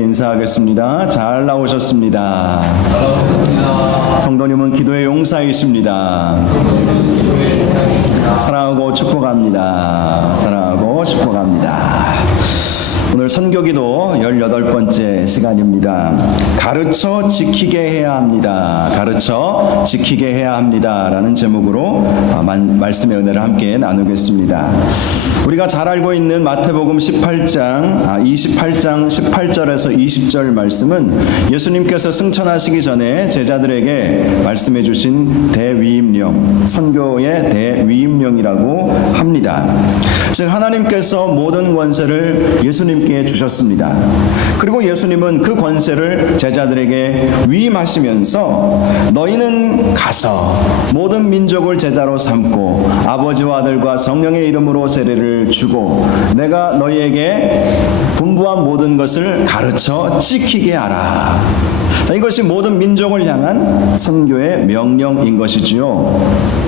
함께 인사하겠습니다. 잘 나오셨습니다. 성도님은 기도의 용사이십니다. 사랑하고 축복합니다. 사랑하고 축복합니다. 오늘 선교기도 18번째 시간입니다. 가르쳐 지키게 해야 합니다. 가르쳐 지키게 해야 합니다. 라는 제목으로 말씀의 은혜를 함께 나누겠습니다. 우리가 잘 알고 있는 마태복음 28장 18절에서 20절 말씀은 예수님께서 승천하시기 전에 제자들에게 말씀해 주신 대위임령, 선교의 대위임령이라고 합니다. 즉 하나님께서 모든 권세를 예수님께 주셨습니다. 그리고 예수님은 그 권세를 제자들에게 위임하시면서 너희는 가서 모든 민족을 제자로 삼고 아버지와 아들과 성령의 이름으로 세례를 주고 내가 너희에게 분부한 모든 것을 가르쳐 지키게 하라. 이것이 모든 민족을 향한 선교의 명령인 것이지요.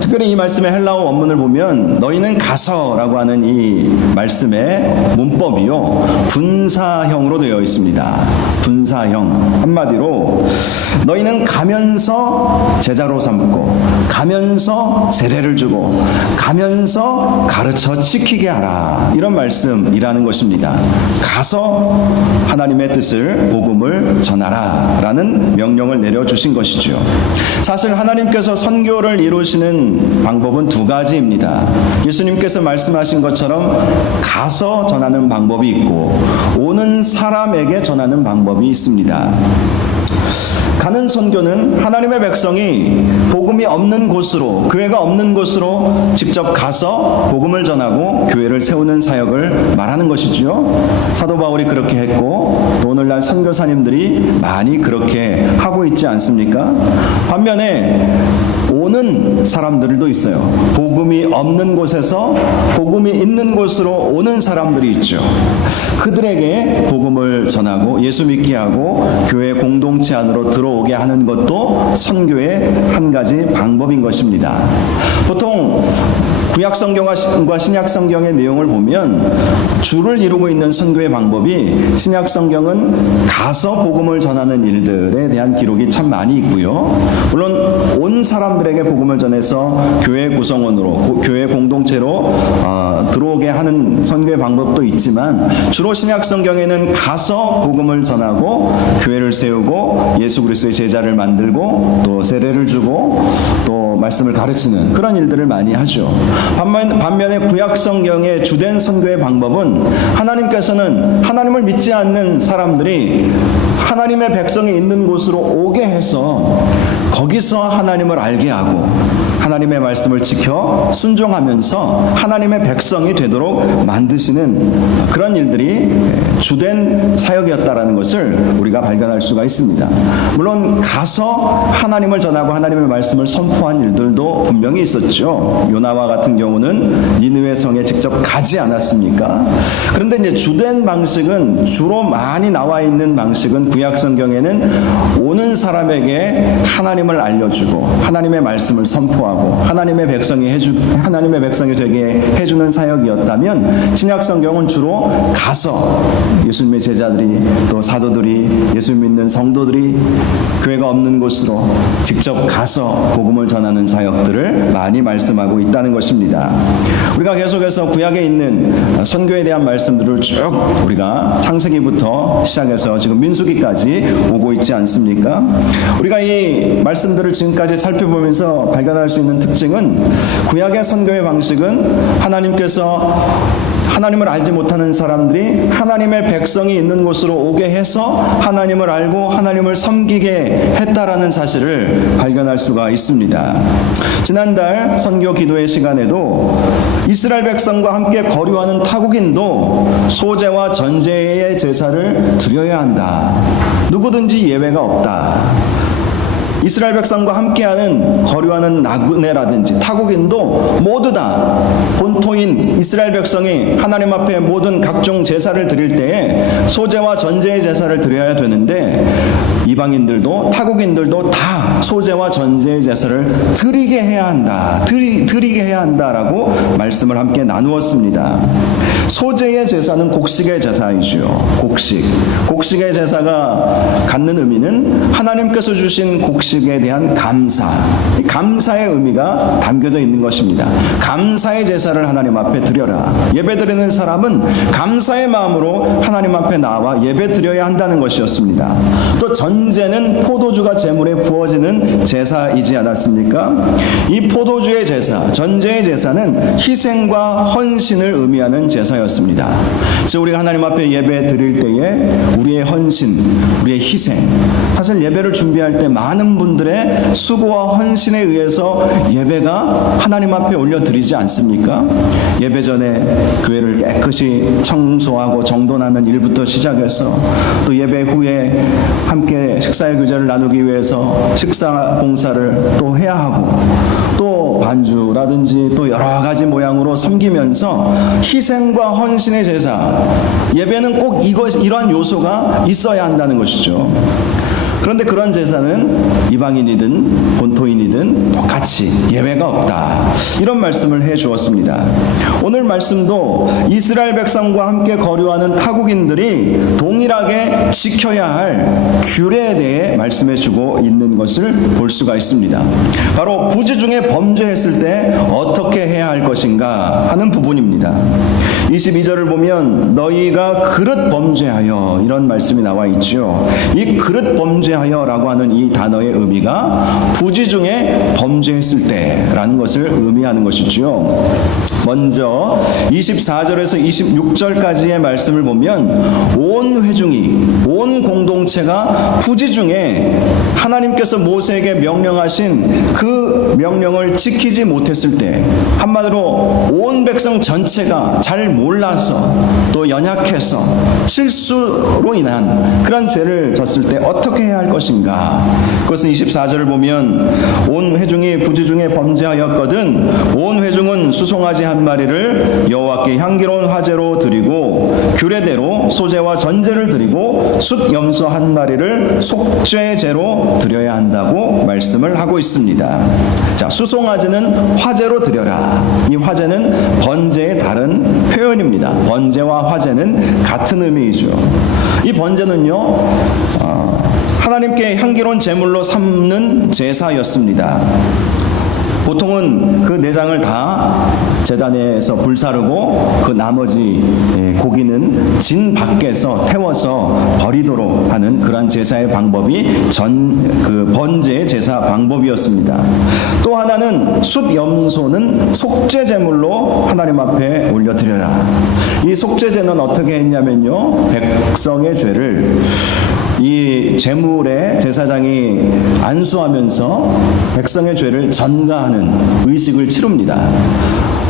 특별히 이 말씀의 헬라어 원문을 보면 너희는 가서라고 하는 이 말씀의 문법이요 분사형으로 되어 있습니다. 분사형. 한마디로 너희는 가면서 제자로 삼고 가면서 세례를 주고 가면서 가르쳐 지키게 하라. 이런 말씀이라는 것입니다. 가서 하나님의 뜻을 복음을 전하라 라는 명령을 내려주신 것이죠. 사실 하나님께서 선교를 이루시는 방법은 두 가지입니다. 예수님께서 말씀하신 것처럼 가서 전하는 방법이 있고 오는 사람에게 전하는 방법이 있습니다. 가는 선교는 하나님의 백성이 복음이 없는 곳으로, 교회가 없는 곳으로 직접 가서 복음을 전하고 교회를 세우는 사역을 말하는 것이지요. 사도 바울이 그렇게 했고 또 오늘날 선교사님들이 많이 그렇게 하고 있지 않습니까? 반면에 오는 사람들도 있어요. 복음이 없는 곳에서 복음이 있는 곳으로 오는 사람들이 있죠. 그들에게 복음을 전하고 예수 믿게 하고 교회 공동체 안으로 들어오게 하는 것도 선교의 한 가지 방법인 것입니다. 보통 구약성경과 신약성경의 내용을 보면 주를 이루고 있는 선교의 방법이 신약성경은 가서 복음을 전하는 일들에 대한 기록이 참 많이 있고요. 물론 온 사람들에게 복음을 전해서 교회 구성원으로 교회 공동체로 들어오게 하는 선교의 방법도 있지만 주로 신약성경에는 가서 복음을 전하고 교회를 세우고 예수 그리스도의 제자를 만들고 또 세례를 주고 또 말씀을 가르치는 그런 일들을 많이 하죠. 반면에 구약성경의 주된 선교의 방법은 하나님께서는 하나님을 믿지 않는 사람들이 하나님의 백성이 있는 곳으로 오게 해서 거기서 하나님을 알게 하고 하나님의 말씀을 지켜 순종하면서 하나님의 백성이 되도록 만드시는 그런 일들이 주된 사역이었다라는 것을 우리가 발견할 수가 있습니다. 물론 가서 하나님을 전하고 하나님의 말씀을 선포한 일들도 분명히 있었죠. 요나와 같은 경우는 니느웨 성에 직접 가지 않았습니까? 그런데 이제 주된 방식은 주로 많이 나와 있는 방식은 구약 성경에는 오는 사람에게 하나님을 알려주고 하나님의 말씀을 선포하고 하나님의 백성이 되게 해주는 사역이었다면 신약 성경은 주로 가서 예수님의 제자들이 또 사도들이 예수 믿는 성도들이 교회가 없는 곳으로 직접 가서 복음을 전하는 사역들을 많이 말씀하고 있다는 것입니다. 우리가 계속해서 구약에 있는 선교에 대한 말씀들을 쭉 우리가 창세기부터 시작해서 지금 민수기까지 오고 있지 않습니까? 우리가 이 말씀들을 지금까지 살펴보면서 발견할 수 있는 특징은 구약의 선교의 방식은 하나님께서 하나님을 알지 못하는 사람들이 하나님의 백성이 있는 곳으로 오게 해서 하나님을 알고 하나님을 섬기게 했다라는 사실을 발견할 수가 있습니다. 지난달 선교 기도회 시간에도 이스라엘 백성과 함께 거류하는 타국인도 소제와 전제의 제사를 드려야 한다. 누구든지 예외가 없다. 이스라엘 백성과 함께하는 거류하는 나그네라든지 타국인도 모두 다 본토인 이스라엘 백성이 하나님 앞에 모든 각종 제사를 드릴 때에 소제와 전제의 제사를 드려야 되는데 이방인들도 타국인들도 다 소제와 전제의 제사를 드리게 해야 한다라고 말씀을 함께 나누었습니다. 소재의 제사는 곡식의 제사이지요. 곡식의 제사가 갖는 의미는 하나님께서 주신 곡식에 대한 감사의 의미가 담겨져 있는 것입니다. 감사의 제사를 하나님 앞에 드려라. 예배드리는 사람은 감사의 마음으로 하나님 앞에 나와 예배드려야 한다는 것이었습니다. 또 전제는 포도주가 제물에 부어지는 제사이지 않았습니까? 이 포도주의 제사, 전제의 제사는 희생과 헌신을 의미하는 제사였습니다. 그래서 우리가 하나님 앞에 예배 드릴 때에 우리의 헌신, 우리의 희생, 사실 예배를 준비할 때 많은 분들의 수고와 헌신에 의해서 예배가 하나님 앞에 올려드리지 않습니까? 예배 전에 교회를 깨끗이 청소하고 정돈하는 일부터 시작해서 또 예배 후에 함께 식사의 교제를 나누기 위해서 식사 봉사를 또 해야 하고 또 반주라든지 또 여러 가지 모양으로 섬기면서 희생과 헌신의 제사, 예배는 꼭 이러한 요소가 있어야 한다는 것이죠. 그런데 그런 제사는 이방인이든 본토인이든 똑같이 예배가 없다. 이런 말씀을 해 주었습니다. 오늘 말씀도 이스라엘 백성과 함께 거류하는 타국인들이 동일하게 지켜야 할 규례에 대해 말씀해 주고 있는 것을 볼 수가 있습니다. 바로 부지 중에 범죄했을 때 어떻게 해야 할 것인가 하는 부분입니다. 22절을 보면 너희가 그릇 범죄하여, 이런 말씀이 나와 있죠. 이 그릇 범죄하여라고 하는 이 단어의 의미가 부지 중에 범죄했을 때라는 것을 의미하는 것이죠. 먼저 24절에서 26절까지의 말씀을 보면 온 회중이, 온 공동체가 부지 중에 하나님께서 모세에게 명령하신 그 명령을 지키지 못했을 때, 한마디로 온 백성 전체가 잘 몰라서 또 연약해서 실수로 인한 그런 죄를 졌을 때 어떻게 해야 할 것인가. 그것은 24절을 보면 온 회중이 부지 중에 범죄하였거든 온 회중은 수송아지 한 마리를 여호와께 향기로운 화제로 드리고 규례대로 소제와 전제를 드리고 숫 염소 한 마리를 속죄제로 드려야 한다고 말씀을 하고 있습니다. 자, 수송아지는 화제로 드려라. 이 화제는 번제의 다른 표현입니다. 번제와 화제는 같은 의미이죠. 이 번제는요, 하나님께 향기로운 제물로 삼는 제사였습니다. 보통은 그 내장을 다 제단에서 불사르고 그 나머지 고기는 진 밖에서 태워서 버리도록 하는 그러한 제사의 방법이 그 번제의 제사 방법이었습니다. 또 하나는 숫 염소는 속죄 제물로 하나님 앞에 올려드려라. 이 속죄제는 어떻게 했냐면요, 백성의 죄를 이 제물에 제사장이 안수하면서 백성의 죄를 전가하는 의식을 치릅니다.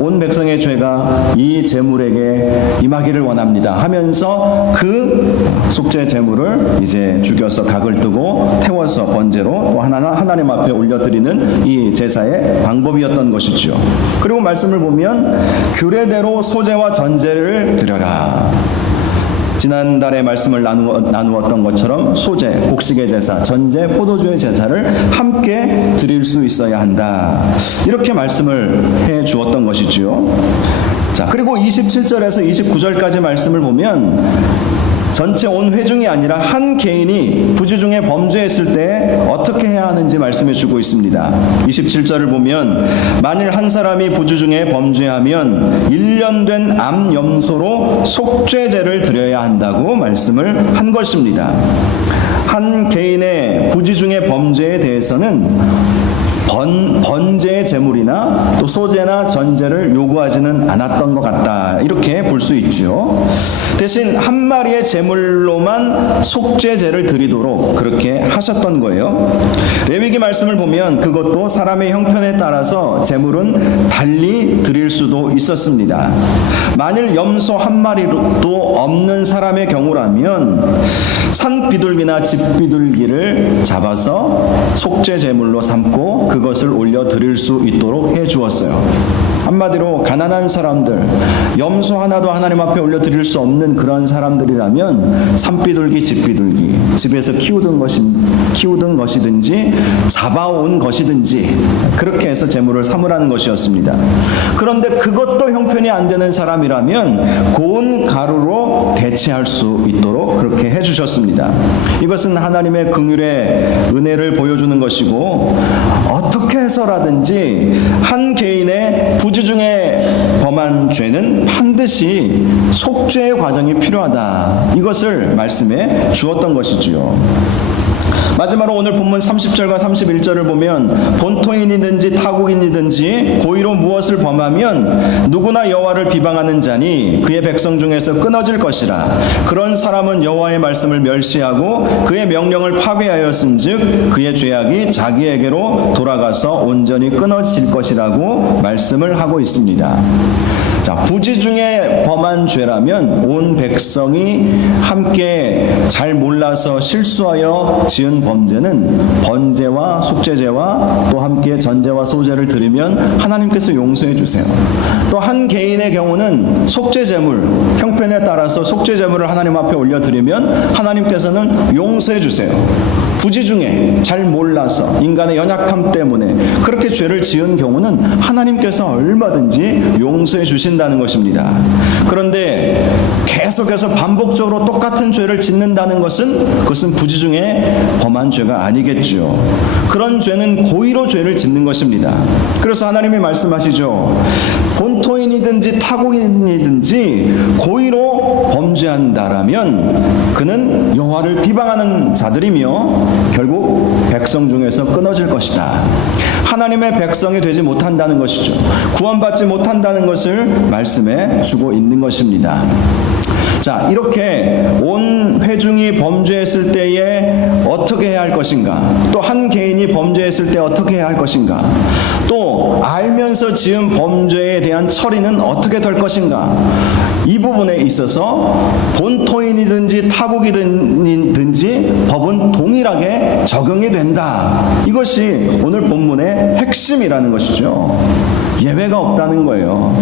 온 백성의 죄가 이 제물에게 임하기를 원합니다 하면서 그 속죄 제물을 이제 죽여서 각을 뜨고 태워서 번제로 또 하나님 앞에 올려드리는 이 제사의 방법이었던 것이죠. 그리고 말씀을 보면 규례대로 소제와 전제를 드려라. 지난달에 말씀을 나누었던 것처럼 소제, 곡식의 제사, 전제, 포도주의 제사를 함께 드릴 수 있어야 한다. 이렇게 말씀을 해 주었던 것이지요. 자, 그리고 27절에서 29절까지 말씀을 보면 전체 온 회중이 아니라 한 개인이 부지 중에 범죄했을 때 어떻게 해야 하는지 말씀해 주고 있습니다. 27절을 보면 만일 한 사람이 부지 중에 범죄하면 1년 된 암 염소로 속죄제를 드려야 한다고 말씀을 한 것입니다. 한 개인의 부지 중에 범죄에 대해서는 번제의 제물이나 또 소제나 전제를 요구하지는 않았던 것 같다. 이렇게 볼 수 있죠. 대신 한 마리의 제물로만 속죄제를 드리도록 그렇게 하셨던 거예요. 레위기 말씀을 보면 그것도 사람의 형편에 따라서 제물은 달리 드릴 수도 있었습니다. 만일 염소 한 마리도 없는 사람의 경우라면 산 비둘기나 집 비둘기를 잡아서 속죄 제물로 삼고 그것을 올려 드릴 수 있도록 해 주었어요. 한마디로 가난한 사람들, 염소 하나도 하나님 앞에 올려드릴 수 없는 그런 사람들이라면 산비둘기, 집비둘기, 집에서 키우던 것이든지 잡아온 것이든지 그렇게 해서 재물을 삼으라는 것이었습니다. 그런데 그것도 형편이 안 되는 사람이라면 고운 가루로 대체할 수 있도록 그렇게 해주셨습니다. 이것은 하나님의 긍휼의 은혜를 보여주는 것이고, 어떻게 해서라든지 한 개인의 부지 중에 범한 죄는 반드시 속죄의 과정이 필요하다, 이것을 말씀해 주었던 것이지요. 마지막으로 오늘 본문 30절과 31절을 보면 본토인이든지 타국인이든지 고의로 무엇을 범하면 누구나 여호와를 비방하는 자니 그의 백성 중에서 끊어질 것이라. 그런 사람은 여호와의 말씀을 멸시하고 그의 명령을 파괴하였은즉 그의 죄악이 자기에게로 돌아가서 온전히 끊어질 것이라고 말씀을 하고 있습니다. 자, 부지 중에 범한 죄라면 온 백성이 함께 잘 몰라서 실수하여 지은 범죄는 번제와 속죄제와 또 함께 전제와 소제를 드리면 하나님께서 용서해 주세요. 또 한 개인의 경우는 속죄제물, 형편에 따라서 속죄제물을 하나님 앞에 올려드리면 하나님께서는 용서해 주세요. 부지 중에 잘 몰라서 인간의 연약함 때문에 그렇게 죄를 지은 경우는 하나님께서 얼마든지 용서해 주신다는 것입니다. 그런데 계속해서 반복적으로 똑같은 죄를 짓는다는 것은 그것은 부지 중에 범한 죄가 아니겠죠. 그런 죄는 고의로 죄를 짓는 것입니다. 그래서 하나님이 말씀하시죠. 본토인이든지 타국인이든지 고의로 범죄한다라면 그는 여호와를 비방하는 자들이며 결국 백성 중에서 끊어질 것이다. 하나님의 백성이 되지 못한다는 것이죠. 구원받지 못한다는 것을 말씀해 주고 있는 것입니다. 자, 이렇게 온 회중이 범죄했을 때에 어떻게 해야 할 것인가, 또 한 개인이 범죄했을 때 어떻게 해야 할 것인가, 또 알면서 지은 범죄에 대한 처리는 어떻게 될 것인가, 이 부분에 있어서 본토인이든지 타국이든지 법은 동일하게 적용이 된다. 이것이 오늘 본문의 핵심이라는 것이죠. 예외가 없다는 거예요.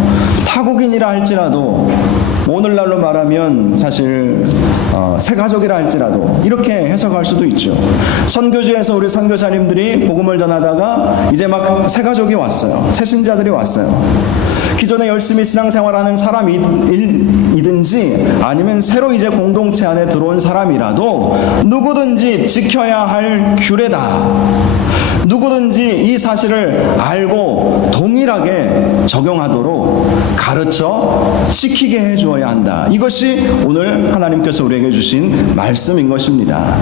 타국인이라 할지라도, 오늘날로 말하면 사실 새가족이라 할지라도 이렇게 해석할 수도 있죠. 선교지에서 우리 선교사님들이 복음을 전하다가 이제 막 새가족이 왔어요. 새신자들이 왔어요. 기존에 열심히 신앙생활하는 사람이든지 아니면 새로 이제 공동체 안에 들어온 사람이라도 누구든지 지켜야 할 규례다. 누구든지 이 사실을 알고 동일하게 적용하도록 가르쳐 지키게 해주어야 한다. 이것이 오늘 하나님께서 우리에게 주신 말씀인 것입니다.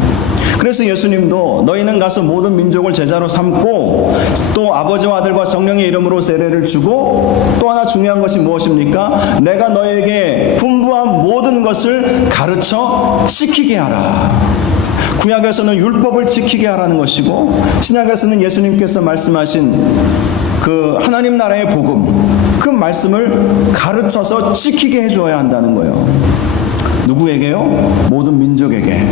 그래서 예수님도 너희는 가서 모든 민족을 제자로 삼고 또 아버지와 아들과 성령의 이름으로 세례를 주고 또 하나 중요한 것이 무엇입니까? 내가 너에게 분부한 모든 것을 가르쳐 지키게 하라. 구약에서는 율법을 지키게 하라는 것이고, 신약에서는 예수님께서 말씀하신 그 하나님 나라의 복음, 그 말씀을 가르쳐서 지키게 해줘야 한다는 거예요. 누구에게요? 모든 민족에게.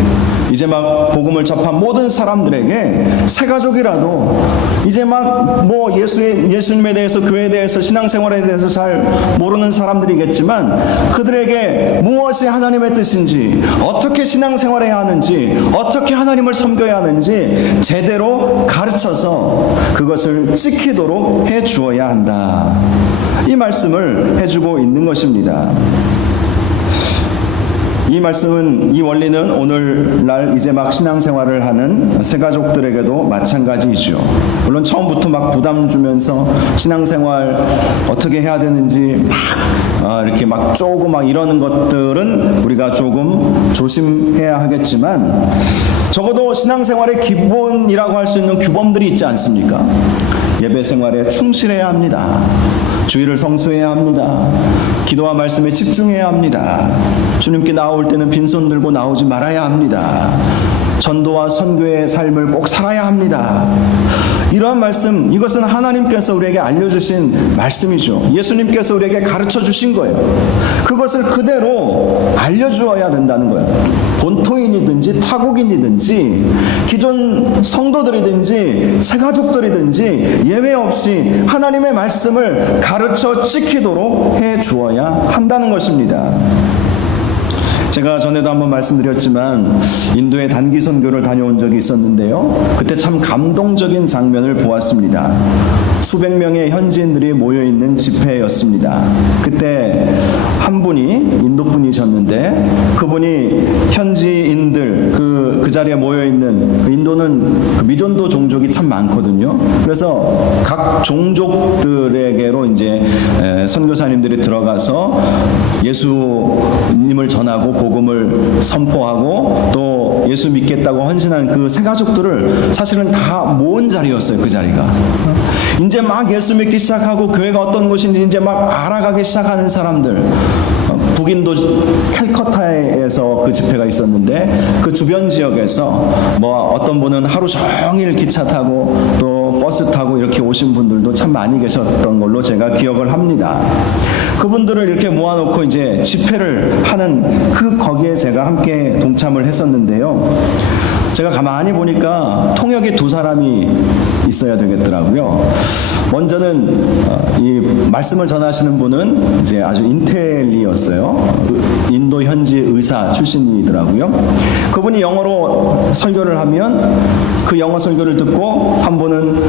이제 막 복음을 접한 모든 사람들에게, 새가족이라도 이제 막 뭐 예수님에 대해서, 교회에 대해서, 신앙생활에 대해서 잘 모르는 사람들이겠지만 그들에게 무엇이 하나님의 뜻인지, 어떻게 신앙생활해야 하는지, 어떻게 하나님을 섬겨야 하는지 제대로 가르쳐서 그것을 지키도록 해 주어야 한다. 이 말씀을 해주고 있는 것입니다. 이 말씀은, 이 원리는 오늘날 이제 막 신앙생활을 하는 새가족들에게도 마찬가지이죠. 물론 처음부터 막 부담 주면서 신앙생활 어떻게 해야 되는지 막 이렇게 막 쪼고 막 이러는 것들은 우리가 조금 조심해야 하겠지만, 적어도 신앙생활의 기본이라고 할 수 있는 규범들이 있지 않습니까? 예배 생활에 충실해야 합니다. 주일을 성수해야 합니다. 기도와 말씀에 집중해야 합니다. 주님께 나올 때는 빈손 들고 나오지 말아야 합니다. 전도와 선교의 삶을 꼭 살아야 합니다. 이러한 말씀, 이것은 하나님께서 우리에게 알려주신 말씀이죠. 예수님께서 우리에게 가르쳐 주신 거예요. 그것을 그대로 알려주어야 된다는 거예요. 본토인이든지 타국인이든지 기존 성도들이든지 새가족들이든지 예외 없이 하나님의 말씀을 가르쳐 지키도록 해 주어야 한다는 것입니다. 제가 전에도 한번 말씀드렸지만 인도에 단기 선교를 다녀온 적이 있었는데요. 그때 참 감동적인 장면을 보았습니다. 수백 명의 현지인들이 모여있는 집회였습니다. 그때 한 분이 인도 분이셨는데 그분이 현지인들 그 자리에 모여있는 인도는 그 미존도 종족이 참 많거든요. 그래서 각 종족들에게로 이제 선교사님들이 들어가서 예수님을 전하고 복음을 선포하고 또 예수 믿겠다고 헌신한 그 새 가족들을 사실은 다 모은 자리였어요. 그 자리가. 이제 막 예수 믿기 시작하고 교회가 어떤 곳인지 이제 막 알아가기 시작하는 사람들. 북인도 캘커타에서 그 집회가 있었는데 그 주변 지역에서 뭐 어떤 분은 하루 종일 기차 타고 또 버스 타고 이렇게 오신 분들도 참 많이 계셨던 걸로 제가 기억을 합니다. 그분들을 이렇게 모아놓고 이제 집회를 하는 거기에 제가 함께 동참을 했었는데요. 제가 가만히 보니까 통역이 두 사람이 있어야 되겠더라고요. 먼저는 이 말씀을 전하시는 분은 이제 아주 인텔리였어요. 인도 현지 의사 출신이더라고요. 그분이 영어로 설교를 하면 그 영어 설교를 듣고 한 분은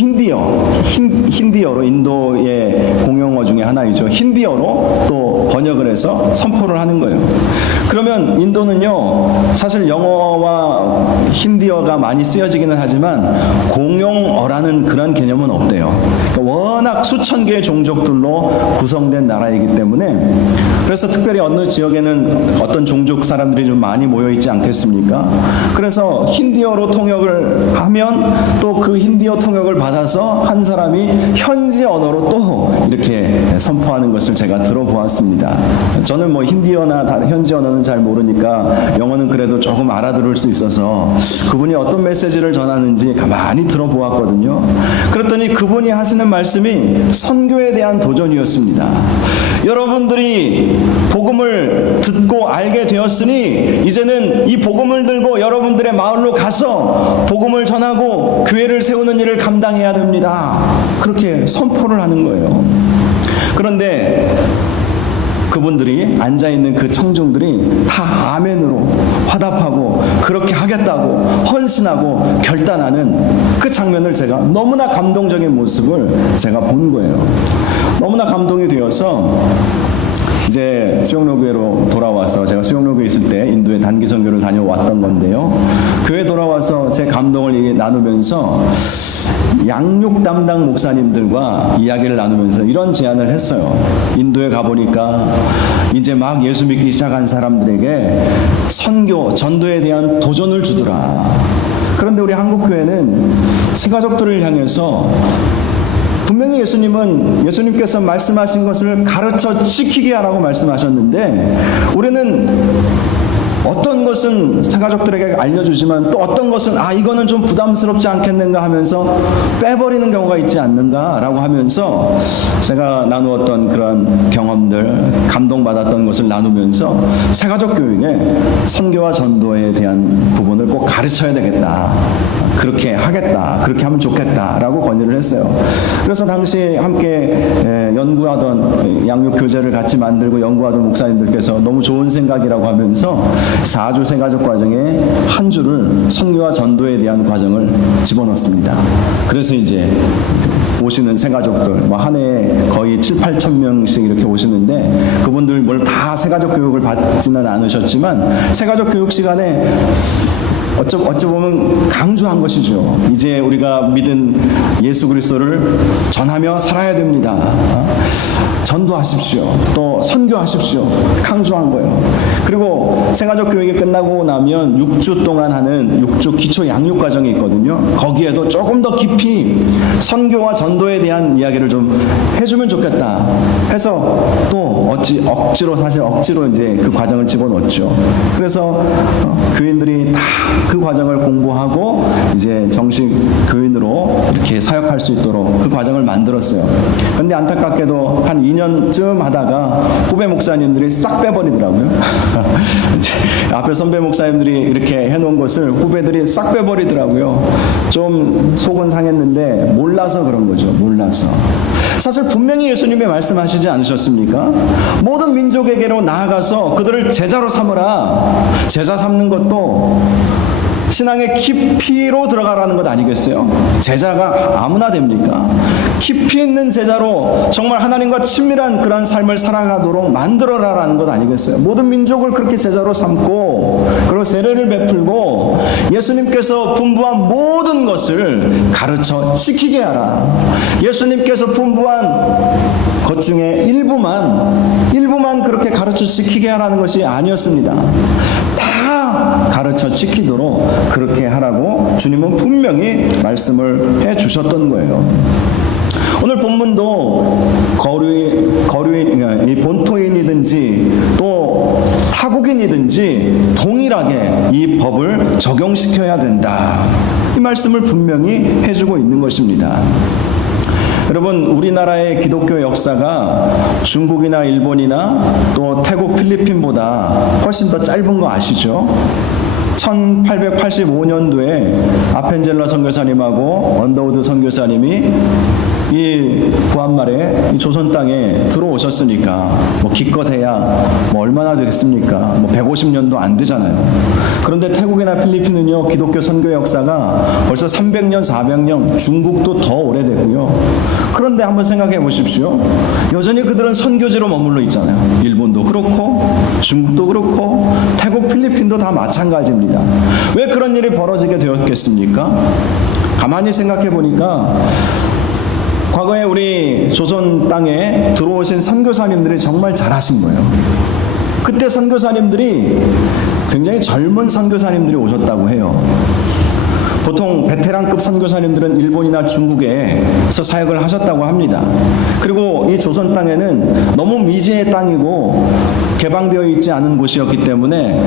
힌디어로 인도의 공용어 중에 하나이죠. 힌디어로 또 번역을 해서 선포를 하는 거예요. 그러면 인도는요, 사실 영어와 힌디어가 많이 쓰여지기는 하지만 공용어라는 그런 개념은 없대요. 그러니까 워낙 수천 개의 종족들로 구성된 나라이기 때문에 그래서 특별히 어느 지역에는 어떤 종족 사람들이 좀 많이 모여 있지 않겠습니까? 그래서 힌디어로 통역을 하면 또 그 힌디어 통역을 받아서 한 사람이 현지 언어로 또 이렇게 선포하는 것을 제가 들어보았습니다. 저는 뭐 힌디어나 다른 현지 언어는 잘 모르니까 영어는 그래도 조금 알아들을 수 있어서 그분이 어떤 메시지를 전하는지 가만히 들어보았거든요. 그랬더니 그분이 하시는 말씀이 선교에 대한 도전이었습니다. 여러분들이 복음을 듣고 알게 되었으니 이제는 이 복음을 들고 여러분들의 마을로 가서 복음을 전하고 교회를 세우는 일을 감당해야 됩니다. 그렇게 선포를 하는 거예요. 그런데 그분들이 앉아있는 그 청중들이 다 아멘으로 화답하고 그렇게 하겠다고 헌신하고 결단하는 그 장면을 제가 너무나 감동적인 모습을 제가 본 거예요. 너무나 감동이 되어서 이제 수영로교회로 돌아와서 제가 수영로교회에 있을 때 인도에 단기 선교를 다녀왔던 건데요. 교회 돌아와서 제 감동을 나누면서 양육 담당 목사님들과 이야기를 나누면서 이런 제안을 했어요. 인도에 가보니까 이제 막 예수 믿기 시작한 사람들에게 선교, 전도에 대한 도전을 주더라. 그런데 우리 한국교회는 새가족들을 향해서 분명히 예수님께서 말씀하신 것을 가르쳐 지키게 하라고 말씀하셨는데 우리는 어떤 것은 새가족들에게 알려주지만 또 어떤 것은 이거는 좀 부담스럽지 않겠는가 하면서 빼버리는 경우가 있지 않는가라고 하면서 제가 나누었던 그런 경험들, 감동받았던 것을 나누면서 새가족 교육에 선교와 전도에 대한 부분을 꼭 가르쳐야 되겠다. 그렇게 하겠다. 그렇게 하면 좋겠다라고 건의를 했어요. 그래서 당시 함께 연구하던 양육교재를 같이 만들고 연구하던 목사님들께서 너무 좋은 생각이라고 하면서 4주 새가족 과정에 한 주를 선교와 전도에 대한 과정을 집어넣습니다. 그래서 이제 오시는 새가족들, 한 해에 거의 7,8천 명씩 이렇게 오시는데 그분들 뭘 다 새가족 교육을 받지는 않으셨지만 새가족 교육 시간에 어찌 보면 강조한 것이죠. 이제 우리가 믿은 예수 그리스도를 전하며 살아야 됩니다. 전도하십시오. 또 선교하십시오. 강조한 거예요. 그리고 생활적 교육이 끝나고 나면 6주 동안 하는 6주 기초 양육 과정이 있거든요. 거기에도 조금 더 깊이 선교와 전도에 대한 이야기를 좀 해주면 좋겠다 해서 또 억지로 이제 그 과정을 집어넣었죠. 그래서 교인들이 다 그 과정을 공부하고 이제 정식 교인으로 이렇게 사역할 수 있도록 그 과정을 만들었어요. 그런데 안타깝게도 한 2년쯤 하다가 후배 목사님들이 싹 빼버리더라고요. 앞에 선배 목사님들이 이렇게 해놓은 것을 후배들이 싹 빼버리더라고요. 좀 속은 상했는데 몰라서 그런 거죠. 몰라서. 사실 분명히 예수님이 말씀하시지 않으셨습니까? 모든 민족에게로 나아가서 그들을 제자로 삼으라. 제자 삼는 것도 신앙의 깊이로 들어가라는 것 아니겠어요? 제자가 아무나 됩니까? 깊이 있는 제자로 정말 하나님과 친밀한 그런 삶을 살아가도록 만들어라라는 것 아니겠어요? 모든 민족을 그렇게 제자로 삼고 그리고 세례를 베풀고 예수님께서 분부한 모든 것을 가르쳐 지키게 하라. 예수님께서 분부한 것 중에 일부만 그렇게 가르쳐 지키게 하라는 것이 아니었습니다. 다 가르쳐 지키도록 그렇게 하라고 주님은 분명히 말씀을 해 주셨던 거예요. 오늘 본문도 거류인, 본토인이든지 또 타국인이든지 동일하게 이 법을 적용시켜야 된다. 이 말씀을 분명히 해주고 있는 것입니다. 여러분, 우리나라의 기독교 역사가 중국이나 일본이나 또 태국, 필리핀보다 훨씬 더 짧은 거 아시죠? 1885년도에 아펜젤러 선교사님하고 언더우드 선교사님이 이 구한말에 이 조선 땅에 들어오셨으니까 뭐 기껏해야 뭐 얼마나 되겠습니까? 뭐 150년도 안 되잖아요. 그런데 태국이나 필리핀은요, 기독교 선교 역사가 벌써 300년, 400년, 중국도 더 오래되고요. 그런데 한번 생각해 보십시오. 여전히 그들은 선교지로 머물러 있잖아요. 일본도 그렇고 중국도 그렇고 태국, 필리핀도 다 마찬가지입니다. 왜 그런 일이 벌어지게 되었겠습니까? 가만히 생각해 보니까 과거에 우리 조선 땅에 들어오신 선교사님들이 정말 잘하신 거예요. 그때 선교사님들이 굉장히 젊은 선교사님들이 오셨다고 해요. 보통 베테랑급 선교사님들은 일본이나 중국에서 사역을 하셨다고 합니다. 그리고 이 조선 땅에는 너무 미지의 땅이고 개방되어 있지 않은 곳이었기 때문에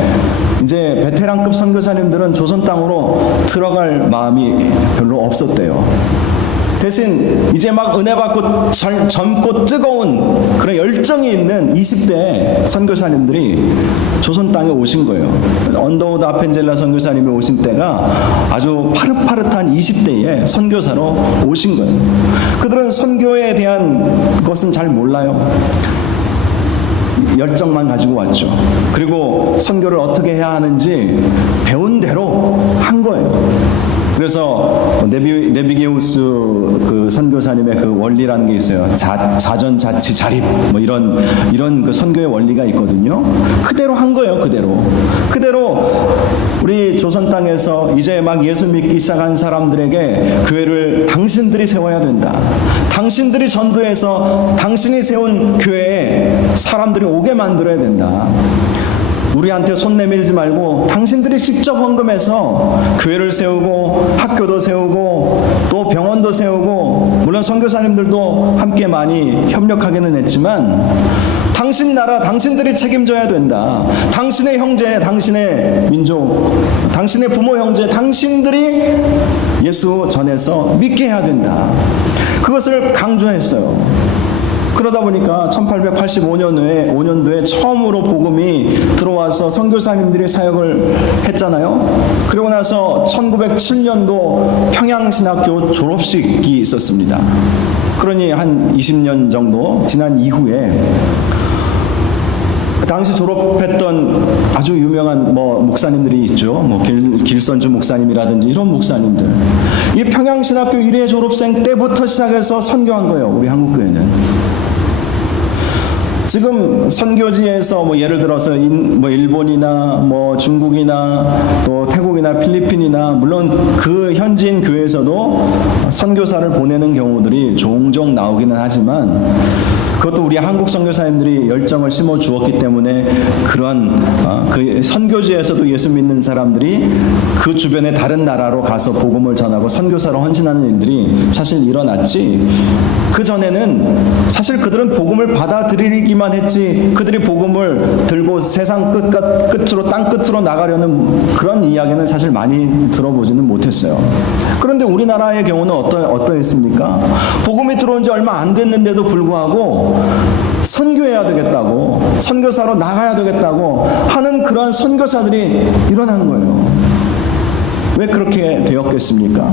이제 베테랑급 선교사님들은 조선 땅으로 들어갈 마음이 별로 없었대요. 대신 이제 막 은혜 받고 젊고 뜨거운 그런 열정이 있는 20대 선교사님들이 조선 땅에 오신 거예요. 언더우드 아펜젤라 선교사님이 오신 때가 아주 파릇파릇한 20대의 선교사로 오신 거예요. 그들은 선교에 대한 것은 잘 몰라요. 열정만 가지고 왔죠. 그리고 선교를 어떻게 해야 하는지 배운 대로 한 거예요. 그래서 네비게우스 그 선교사님의 그 원리라는 게 있어요. 자전, 자치, 자립 뭐 이런 그 선교의 원리가 있거든요. 그대로 한 거예요. 그대로 우리 조선 땅에서 이제 막 예수 믿기 시작한 사람들에게 교회를 당신들이 세워야 된다. 당신들이 전도해서 당신이 세운 교회에 사람들이 오게 만들어야 된다. 우리한테 손 내밀지 말고 당신들이 직접 헌금해서 교회를 세우고 학교도 세우고 또 병원도 세우고, 물론 선교사님들도 함께 많이 협력하기는 했지만 당신 나라 당신들이 책임져야 된다. 당신의 형제, 당신의 민족, 당신의 부모 형제, 당신들이 예수 전해서 믿게 해야 된다. 그것을 강조했어요. 그러다 보니까 1885년도에 처음으로 복음이 들어와서 선교사님들이 사역을 했잖아요. 그리고 나서 1907년도 평양신학교 졸업식이 있었습니다. 그러니 한 20년 정도 지난 이후에 당시 졸업했던 아주 유명한 목사님들이 있죠. 길선주 목사님이라든지 이런 목사님들. 이 평양신학교 1회 졸업생 때부터 시작해서 선교한 거예요. 우리 한국교회는. 지금 선교지에서 예를 들어서 일본이나 중국이나 또 태국이나 필리핀이나 물론 그 현지인 교회에서도 선교사를 보내는 경우들이 종종 나오기는 하지만 그것도 우리 한국 선교사님들이 열정을 심어 주었기 때문에 그런 그 선교지에서도 예수 믿는 사람들이 그 주변의 다른 나라로 가서 복음을 전하고 선교사로 헌신하는 일들이 사실 일어났지. 그 전에는 사실 그들은 복음을 받아들이기만 했지, 그들이 복음을 들고 세상 끝으로 땅 끝으로 나가려는 그런 이야기는 사실 많이 들어보지는 못했어요. 그런데 우리나라의 경우는 어떠했습니까? 복음이 들어온 지 얼마 안 됐는데도 불구하고 선교해야 되겠다고, 선교사로 나가야 되겠다고 하는 그러한 선교사들이 일어난 거예요. 왜 그렇게 되었겠습니까?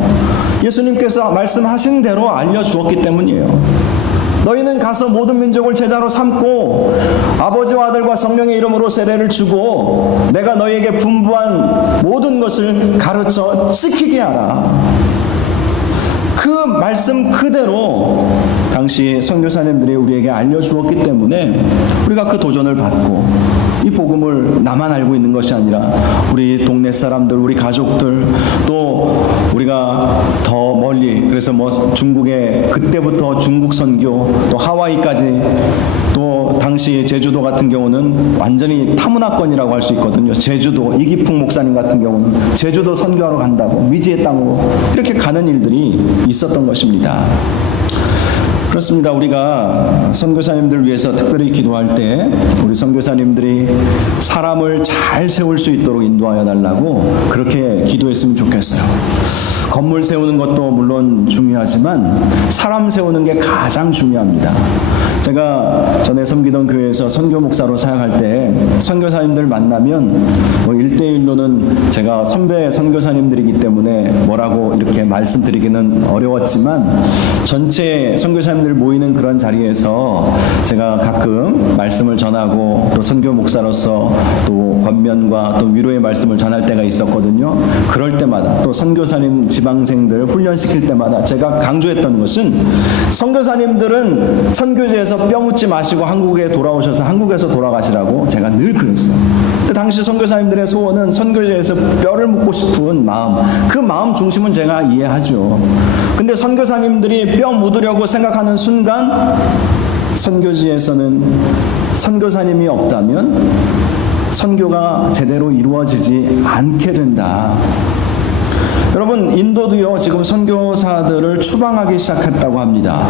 예수님께서 말씀하신 대로 알려주었기 때문이에요. 너희는 가서 모든 민족을 제자로 삼고 아버지와 아들과 성령의 이름으로 세례를 주고 내가 너희에게 분부한 모든 것을 가르쳐 지키게 하라. 그 말씀 그대로 당시 선교사님들이 우리에게 알려주었기 때문에 우리가 그 도전을 받고 이 복음을 나만 알고 있는 것이 아니라 우리 동네 사람들, 우리 가족들, 또 우리가 더 멀리, 그래서 중국에 그때부터 중국 선교, 또 하와이까지, 또 당시 제주도 같은 경우는 완전히 타문화권이라고 할 수 있거든요. 제주도 이기풍 목사님 같은 경우는 제주도 선교하러 간다고 미지의 땅으로 이렇게 가는 일들이 있었던 것입니다. 그렇습니다. 우리가 선교사님들 위해서 특별히 기도할 때 우리 선교사님들이 사람을 잘 세울 수 있도록 인도하여 달라고 그렇게 기도했으면 좋겠어요. 건물 세우는 것도 물론 중요하지만 사람 세우는 게 가장 중요합니다. 제가 전에 섬기던 교회에서 선교 목사로 사역할 때 선교사님들 만나면 1대1로는 제가 선배 선교사님들이기 때문에 뭐라고 이렇게 말씀드리기는 어려웠지만 전체 선교사님들 모이는 그런 자리에서 제가 가끔 말씀을 전하고 또 선교 목사로서 또 권면과 또 위로의 말씀을 전할 때가 있었거든요. 그럴 때마다 또 선교사님 지방생들 훈련시킬 때마다 제가 강조했던 것은 선교사님들은 선교지에서 뼈 묻지 마시고 한국에 돌아오셔서 한국에서 돌아가시라고 제가 늘 그랬어요. 근데 당시 선교사님들의 소원은 선교지에서 뼈를 묻고 싶은 마음, 그 마음 중심은 제가 이해하죠. 근데 선교사님들이 뼈 묻으려고 생각하는 순간 선교지에서는 선교사님이 없다면 선교가 제대로 이루어지지 않게 된다. 여러분, 인도도요 지금 선교사들을 추방하기 시작했다고 합니다.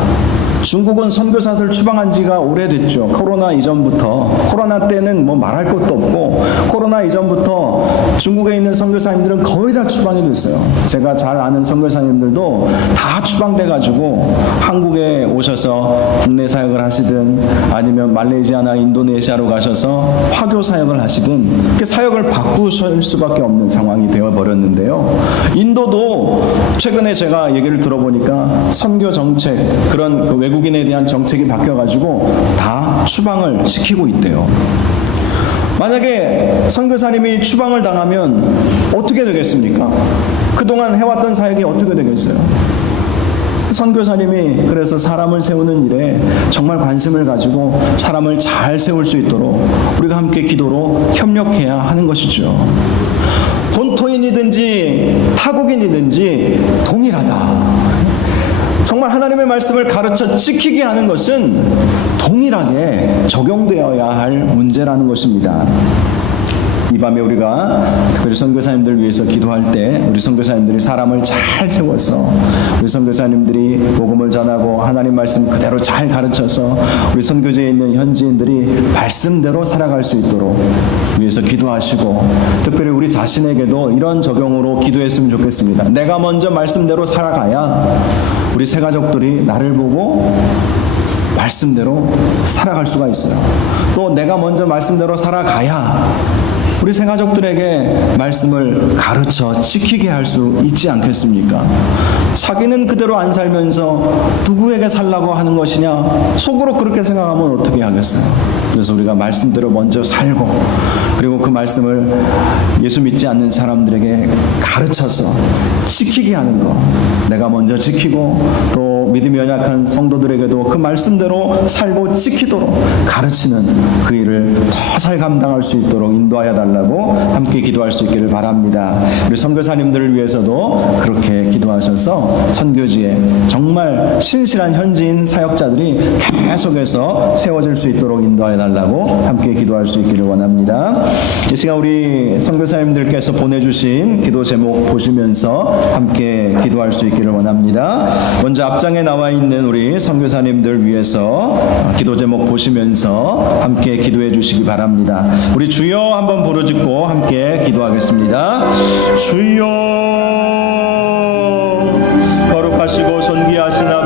중국은 선교사들 추방한 지가 오래됐죠. 코로나 이전부터. 코로나 때는 뭐 말할 것도 없고 코로나 이전부터 중국에 있는 선교사님들은 거의 다 추방이 됐어요. 제가 잘 아는 선교사님들도 다 추방돼가지고 한국에 오셔서 국내 사역을 하시든 아니면 말레이시아나 인도네시아로 가셔서 화교 사역을 하시든 이렇게 사역을 바꾸실 수밖에 없는 상황이 되어버렸는데요. 인도도 최근에 제가 얘기를 들어보니까 선교 정책, 그런 그 외국인에 대한 정책이 바뀌어가지고 다 추방을 시키고 있대요. 만약에 선교사님이 추방을 당하면 어떻게 되겠습니까? 그동안 해왔던 사역이 어떻게 되겠어요? 선교사님이 그래서 사람을 세우는 일에 정말 관심을 가지고 사람을 잘 세울 수 있도록 우리가 함께 기도로 협력해야 하는 것이죠. 본토인이든지 타국인이든지 동일하다. 정말 하나님의 말씀을 가르쳐 지키게 하는 것은 동일하게 적용되어야 할 문제라는 것입니다. 이 밤에 우리가 특별히 선교사님들 위해서 기도할 때 우리 선교사님들이 사람을 잘 세워서 우리 선교사님들이 복음을 전하고 하나님 말씀 그대로 잘 가르쳐서 우리 선교지에 있는 현지인들이 말씀대로 살아갈 수 있도록 위해서 기도하시고, 특별히 우리 자신에게도 이런 적용으로 기도했으면 좋겠습니다. 내가 먼저 말씀대로 살아가야 우리 새가족들이 나를 보고 말씀대로 살아갈 수가 있어요. 또 내가 먼저 말씀대로 살아가야 우리 새가족들에게 말씀을 가르쳐 지키게 할 수 있지 않겠습니까? 자기는 그대로 안 살면서 누구에게 살라고 하는 것이냐? 속으로 그렇게 생각하면 어떻게 하겠어요? 그래서 우리가 말씀대로 먼저 살고 그리고 그 말씀을 예수 믿지 않는 사람들에게 가르쳐서 지키게 하는 것, 내가 먼저 지키고 또 믿음이 연약한 성도들에게도 그 말씀대로 살고 지키도록 가르치는 그 일을 더 잘 감당할 수 있도록 인도하여 달라고 함께 기도할 수 있기를 바랍니다. 우리 선교사님들을 위해서도 그렇게 기도하셔서 선교지에 정말 신실한 현지인 사역자들이 계속해서 세워질 수 있도록 인도하여 달라고 함께 기도할 수 있기를 원합니다. 이 시간 우리 선교사님들께서 보내주신 기도 제목 보시면서 함께 기도할 수 있기를 원합니다. 먼저 앞장에 나와 있는 우리 선교사님들 위해서 기도 제목 보시면서 함께 기도해 주시기 바랍니다. 우리 주여 한번 부르짖고 함께 기도하겠습니다. 주여, 거룩하시고 존귀하신 아버지,